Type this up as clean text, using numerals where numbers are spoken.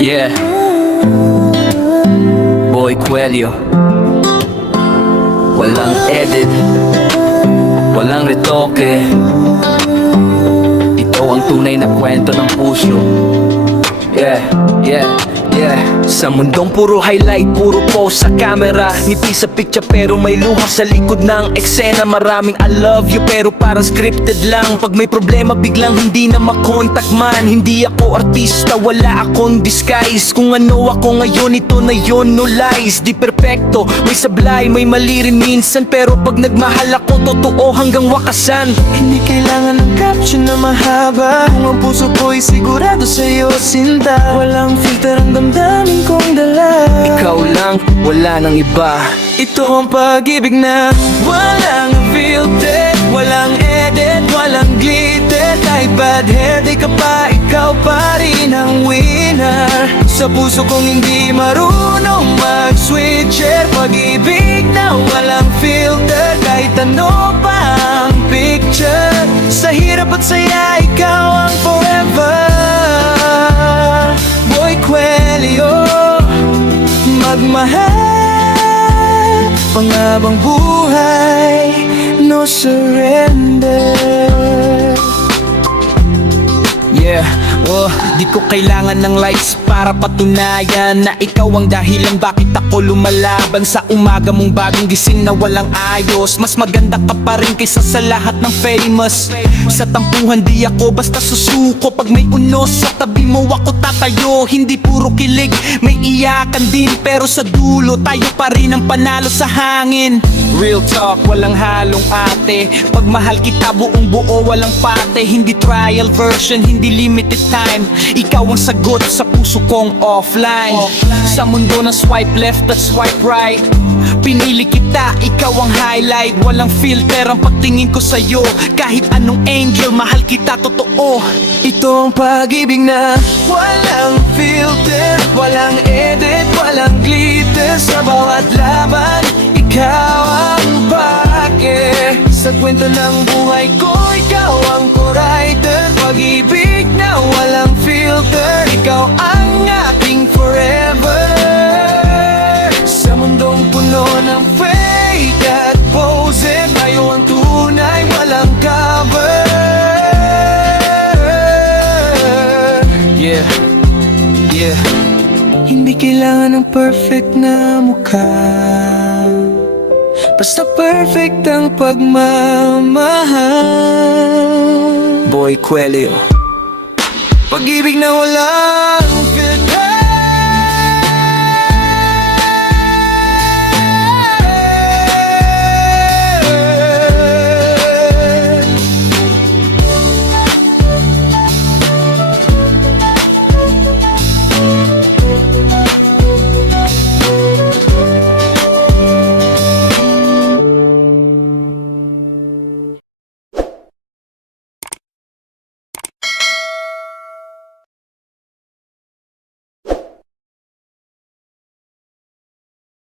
Yeah, Boy Coelho. Walang edit, walang retoke. Ito ang tunay na kwento ng puso. Yeah, yeah, yeah. Sa mundong puro highlight, puro pose sa camera, ngiti sa picture pero may luha sa likod ng eksena. Maraming I love you pero parang scripted lang. Pag may problema biglang hindi na makontak man. Hindi ako artista, wala akong disguise. Kung ano ako ngayon, ito na yun, no lies. Di perfecto, may sablay, may mali rin minsan. Pero pag nagmahal ako, totoo hanggang wakasan. Hindi kailangan ng caption na mahaba, kung ang puso ko'y sigurado sa'yo, sinta. Walang filter ang damdamin kong dala. Ikaw lang, wala nang iba. Ito ang pag-ibig na walang filter, walang edit, walang glitter. Kahit bad hair, di ka pa, ikaw pa rin ang winner. Sa puso kong hindi marunong mag-switcher. Pag-ibig na walang filter, kahit ano pa ang picture. Sa hirap at saya, ikaw ang forever. Boy Coelho, magmahal panghabang buhay, no surrender. Yeah, di ko kailangan ng likes para patunayan na ikaw ang dahilan bakit ako lumalaban. Sa umaga mong bagong gising na walang ayos, mas maganda ka pa rin kaysa sa lahat ng famous. Sa tampuhan di ako basta susuko, pag may unos sa tabi mo ako tatayo. Hindi puro kilig, may iyakan din, pero sa dulo tayo pa rin ang panalo sa hangin. Real talk, walang halong ate. Pag mahal kita buong buo, walang pate. Hindi trial version, hindi limited time. Ikaw ang sagot sa puso kong offline. Sa mundo na swipe left at swipe right, pinili kita, ikaw ang highlight. Walang filter ang pagtingin ko sa'yo. Kahit anong angel, mahal kita totoo. Ito ang pag-ibig na walang filter, walang edit, walang glitter. Sa bawat laban, ikaw ang pake. Sa kwento ng buhay ko, ikaw ang co-writer. Pag-ibig na walang filter, ikaw ang aking forever. Sa mundong puno ng fake at pose, tayo ang tunay, walang cover. Yeah, yeah. Hindi kailangan ng perfect na mukha, basta perfect ang pagmamahal. Boy Coelho. Pag-ibig na walang filter,